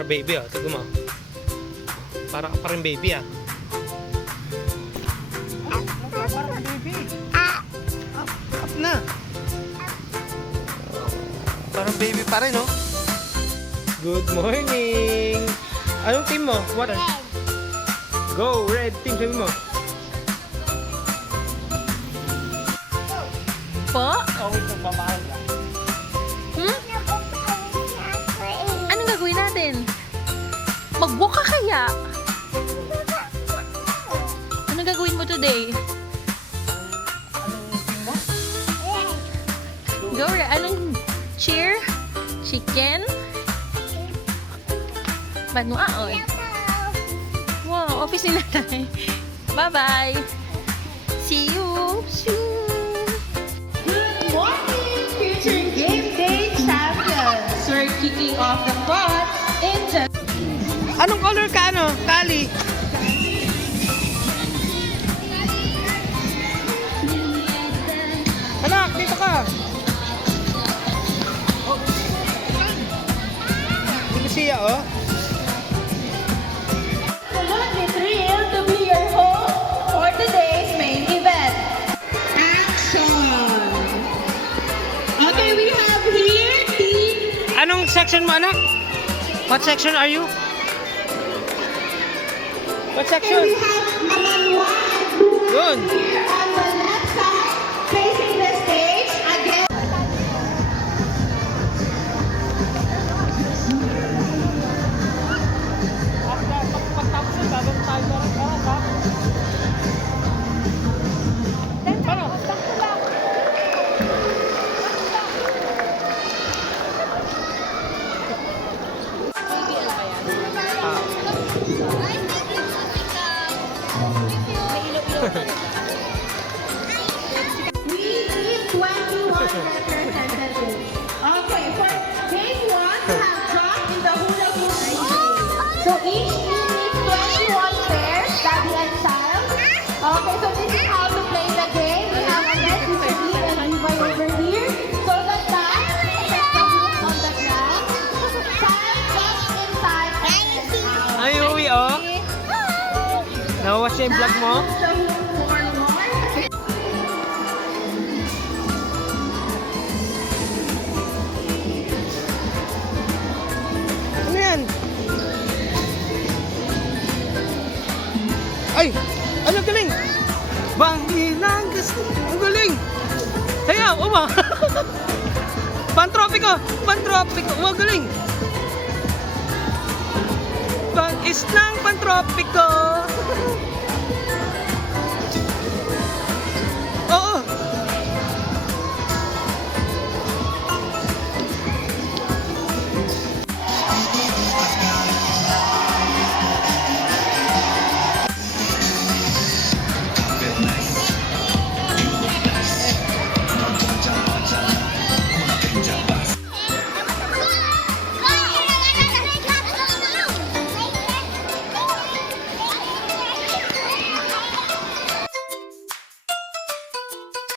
Para baby ah. Tignan mo. Para ka pa rin baby ah. Parang baby. Up na. Parang baby pa rin, no? Good morning! Anong team mo? What? Go, red team, sabi mo. Po? Awit ng babae ka. Anong gagawin natin? Mag-walk ka kaya? Anong gagawin mo today? Anong team mo? Go, anong cheer? Chicken? Banuaon. Wow, office nila tayo. Bye-bye. See you soon. Good morning, future game day champions! We're kicking off the pot in just... Anong color ka, ano? Kali? Anak, dito ka. Dito siya, oh. Absolutely thrilled to be your host for today's main event. Action! Okay, we have here the... Anong section mo, anak? What section are you? What section? We have Aman One Good. here on the left side, facing the stage again. Pagtapos yun, gagawin tayo na rin. We need 21 representatives. Okay, for game 1, we have drop in the hula hoop relay. So each team needs 21 pairs, daddy and child. Okay, so this is how to play the game. We have a red Lee and Levi over here. So the dad puts the hoop on the ground. Child gets inside and gets out. Ay, uwi, oh. Nawawas siya yung vlog mo? The hoop for more. Ano yan? Ay! Ano galing? Bangilang gusto. Ang galing! Sayaw! Uma! Pantropiko! Pantropiko! Ang galing! Bang-islang pantropiko!